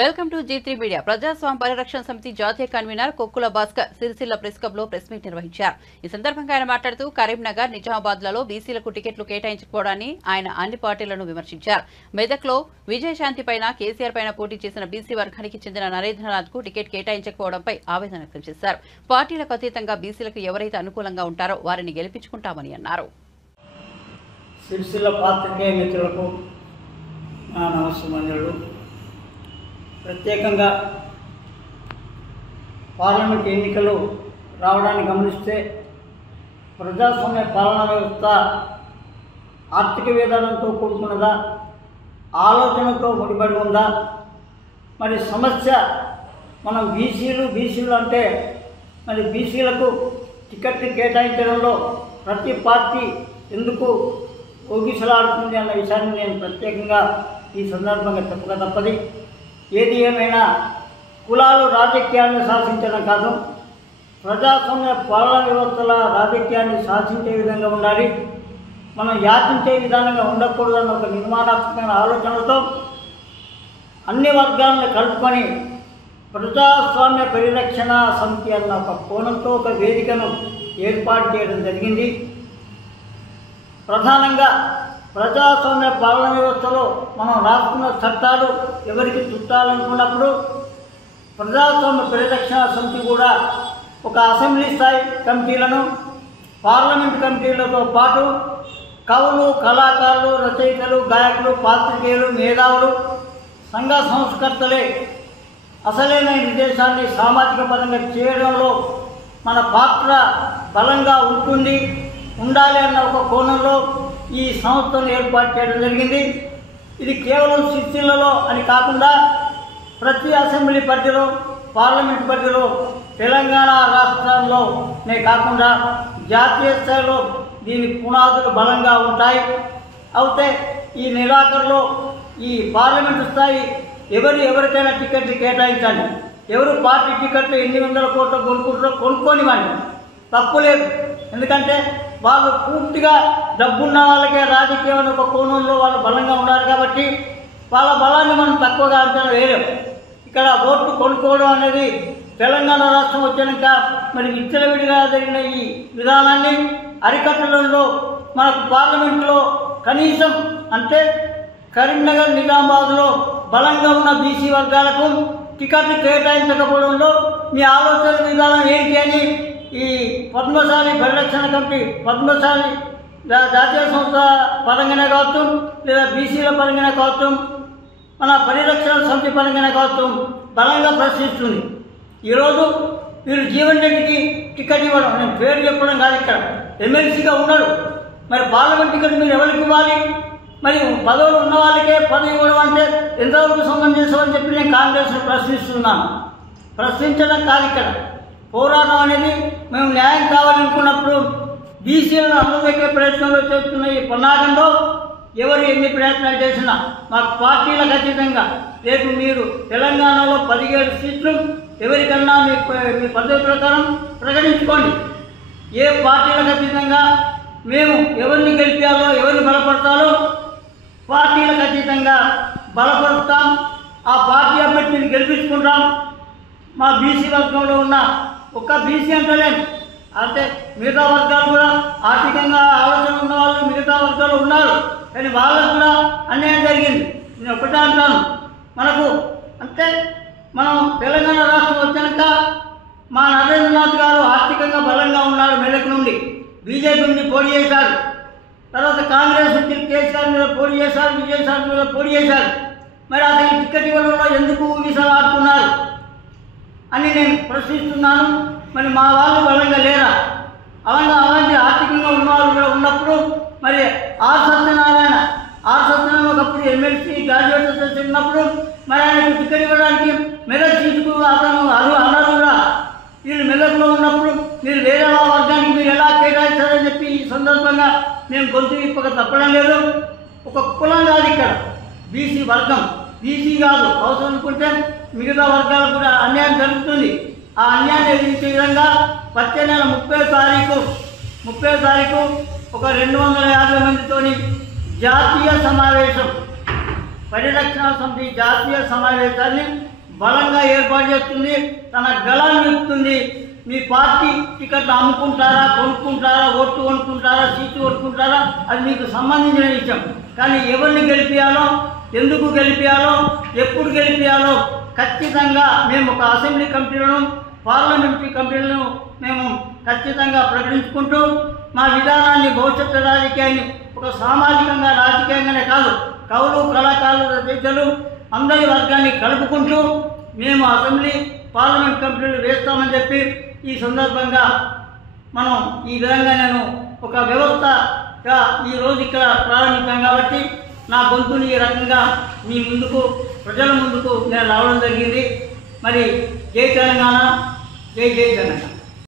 Welcome to G3 media. ప్రజాస్వామ్య పరిరక్షణ సమితి జాతీయ convener Kokkula Bhaskar Sircilla press club లో ప్రెస్ మీట్ నిర్వహించారు. ఈ సందర్భంగా ఆయన మాట్లాడుతూ కరీంనగర్, నిజామాబాద్ లలో బీసీలకు టికెట్లు కేటాయించకపోవడాన్ని ఆయన అన్ని పార్టీలను విమర్శించారు. మెదక్లో విజయశాంతి పైన, కేసీఆర్ పైన పోటీ చేసిన బీసీ వర్గానికి చెందిన నరేంద్రనాథ్ కు టికెట్ కేటాయించకపోవడంపై ఆవేదన వ్యక్తం చేశారు. పార్టీలకు అతీతంగా బీసీలకు ఎవరైతే అనుకూలంగా ఉంటారో వారిని గెలిపించుకుంటామని అన్నారు. సిరిసిల్ల పాత్రికేయ మిత్రులకు నా నమస్సుమంజలు. ప్రత్యేకంగా పార్లమెంట్ ఎన్నికలు రావడాన్ని గమనిస్తే ప్రజాస్వామ్య పాలనా వ్యవస్థ ఆర్థిక విధానంతో కూడుకున్నదా, ఆలోచనతో ముడిపడి ఉందా? మరి సమస్య మనం బీసీలు అంటే మరి బీసీలకు టికెట్లు కేటాయించడంలో ప్రతి పార్టీ ఎందుకు ఊగిసలాడుతుంది అన్న విషయాన్ని నేను ప్రత్యేకంగా ఈ సందర్భంగా చెప్పక తప్పది. ఏది ఏమైనా కులాలు రాజకీయాన్ని శాసించడం కాదు, ప్రజాస్వామ్య పాలనా వ్యవస్థల రాజకీయాన్ని శాసించే విధంగా ఉండాలి. మనం యాచించే విధానంగా ఉండకూడదన్న ఒక నిర్మాణాత్మకమైన ఆలోచనలతో అన్ని వర్గాలను కలుపుకొని ప్రజాస్వామ్య పరిరక్షణ సమితి అన్న ఒక కోణంతో ఒక వేదికను ఏర్పాటు చేయడం జరిగింది. ప్రధానంగా ప్రజాస్వామ్య పాలన వ్యవస్థలో మనం రాసుకున్న చట్టాలు ఎవరికి చుట్టాలనుకున్నప్పుడు ప్రజాస్వామ్య పరిరక్షణ సమితి కూడా ఒక అసెంబ్లీ స్థాయి కమిటీలను, పార్లమెంట్ కమిటీలతో పాటు కవులు, కళాకారులు, రచయితలు, గాయకులు, పాత్రికేయులు, మేధావులు, సంఘ సంస్కర్తలే అసలైన నిర్దేశాన్ని సామాజిక పరంగా చేయడంలో మన పాత్ర బలంగా ఉండాలి అన్న ఒక కోణంలో ఈ సంస్థను ఏర్పాటు చేయడం జరిగింది. ఇది కేవలం సిరిసిల్లలో అని కాకుండా ప్రతి అసెంబ్లీ పరిధిలో, పార్లమెంట్ పరిధిలో, తెలంగాణ రాష్ట్రంలోనే కాకుండా జాతీయ స్థాయిలో దీని పునాదులు బలంగా ఉంటాయి. అయితే ఈ నెలాఖరులో ఈ పార్లమెంటు స్థాయి ఎవరికైనా టికెట్లు కేటాయించాలి. ఎవరు పార్టీ టికెట్లు 800 కోట్లు కొనుక్కుంటారో కొనుక్కోనివ్వండి, తప్పు లేదు. ఎందుకంటే వాళ్ళు పూర్తిగా డబ్బున్న వాళ్ళకే రాజకీయం ఒక కోణంలో వాళ్ళు బలంగా ఉన్నారు కాబట్టి వాళ్ళ బలాన్ని మనం తక్కువగా అంచనా వేయలేం. ఇక్కడ ఓట్లు కొనుక్కోవడం అనేది తెలంగాణ రాష్ట్రం వచ్చినాక మరి విచ్చలవిడిగా జరిగిన ఈ విధానాన్ని అరికట్టడంలో మనకు పార్లమెంటులో కనీసం అంటే కరీంనగర్, నిజామాబాద్లో బలంగా ఉన్న బీసీ వర్గాలకు టికెట్లు కేటాయించకపోవడంలో మీ ఆలోచన విధానం ఏంటి అని ఈ పద్మశాలి పరిరక్షణ కమిటీ, పద్మశాలి జాతీయ సంస్థ పరంగానే కావచ్చు, లేదా బీసీల పరంగానే కావచ్చు, మన పరిరక్షణ సమితి పరంగానే కావచ్చు, బలంగా ప్రశ్నిస్తుంది. ఈరోజు వీరు జీవన్ రెడ్డికి టికెట్ ఇవ్వడం, నేను పేరు చెప్పడం కాదు, ఇక్కడ ఎమ్మెల్సీగా ఉన్నాడు, మరి పార్లమెంట్ టికెట్ మీరు ఎవరికి ఇవ్వాలి? మరి పదవులు ఉన్న వాళ్ళకే పదవి ఇవ్వడం అంటే ఎంతవరకు సమంజసం అని చెప్పి నేను కాంగ్రెస్ను ప్రశ్నిస్తున్నాను. ప్రశ్నించడం కాదు, ఇక్కడ పోరాటం అనేది మేము న్యాయం కావాలనుకున్నప్పుడు బీసీలను అనుమతించే ప్రయత్నంలో చేస్తున్న ఈ పన్నాగంలో ఎవరు ఎన్ని ప్రయత్నాలు చేసినా మాకు పార్టీలకు అతీతంగా రేపు మీరు తెలంగాణలో 17 సీట్లు ఎవరికన్నా మీ పద్ధతి ప్రకారం ప్రకటించుకోండి. ఏ పార్టీలకు అతీతంగా మేము ఎవరిని గెలిపాలో, ఎవరిని బలపడతాలో పార్టీలకు అతీతంగా బలపరుస్తాం. ఆ పార్టీ అభ్యర్థిని గెలిపించుకుంటాం. మా బీసీ వర్గంలో ఉన్న ఒక్క బీసీ అంటలేం, అంటే మిగతా వర్గాలు కూడా ఆర్థికంగా ఆలోచన ఉన్న వాళ్ళు మిగతా వర్గాలు ఉన్నారు, కానీ వాళ్ళకు కూడా అన్యాయం జరిగింది. నేను ఒకటే అంటాను, మనకు అంటే మనం తెలంగాణ రాష్ట్రం వచ్చాక మా నరేంద్రనాథ్ గారు ఆర్థికంగా బలంగా ఉన్నారు. మెదక్ నుండి బీజేపీ నుండి పోటీ చేశారు, తర్వాత కాంగ్రెస్ నుంచి కేసీఆర్ మీద పోటీ చేశారు, విజయసాయి మీద పోటీ చేశారు. మరి అతని టికెట్ ఇవ్వడంలో ఎందుకు విసలాడుతున్నారు అని నేను ప్రశ్నిస్తున్నాను. మరి మా వాళ్ళు బలంగా లేరా? అలాంటి ఆర్థికంగా ఉన్నవాళ్ళు కూడా ఉన్నప్పుడు మరి ఆర్ సత్యనారాయణ ఒకప్పుడు ఎమ్మెల్సీ గ్రాడ్యుయేట్ చేసినప్పుడు మరి ఆయనకు టికెట్ ఇవ్వడానికి మెదక్ సీటుకు అతను అనర్హుడా? వీళ్ళు మెదక్లో ఉన్నప్పుడు మీరు వేరే వర్గానికి మీరు ఎలా కేటాయిస్తారని చెప్పి ఈ సందర్భంగా మేము గొంతు విప్పక తప్పడం లేదు. ఒక కులం కాదు, ఇక్కడ బీసీ వర్గం, బీసీ కాదు, అవసరం అనుకుంటే మిగతా వర్గాలకు కూడా అన్యాయం జరుగుతుంది. ఆ అన్యాయాన్ని ఎదిరించే విధంగా వచ్చే నెల 30వ తారీఖు ఒక 250 మందితోని జాతీయ సమావేశం, పరిరక్షణ సమితి జాతీయ సమావేశాన్ని బలంగా ఏర్పాటు చేస్తుంది, తన గళాన్ని ఇస్తుంది. మీ పార్టీ టికెట్లు అమ్ముకుంటారా, కొనుక్కుంటారా, ఓట్లు కొనుక్కుంటారా, సీట్లు కొనుక్కుంటారా, అది మీకు సంబంధించిన విషయం. కానీ ఎవరిని గెలిపియాలో, ఎందుకు గెలిపియాలో, ఎప్పుడు గెలిపియాలో ఖచ్చితంగా మేము ఒక అసెంబ్లీ కమిటీలను, పార్లమెంటరీ కమిటీలను మేము ఖచ్చితంగా ప్రకటించుకుంటూ మా విధానాన్ని, భవిష్యత్తు రాజకీయాన్ని ఒక సామాజికంగా, రాజకీయంగానే కాదు, కవులు, కళాకారులు, రచయితలు అందరి వర్గాన్ని కలుపుకుంటూ మేము అసెంబ్లీ, పార్లమెంట్ కమిటీలు వేస్తామని చెప్పి ఈ సందర్భంగా మనం ఈ విధంగా నేను ఒక వ్యవస్థగా ఈరోజు ఇక్కడ ప్రారంభించాం కాబట్టి నా గొంతుని ఈ రకంగా మీ ముందుకు, ప్రజల ముందుకు నేను రావడం జరిగింది. మరి జై తెలంగాణ, జై జై తెలంగాణ.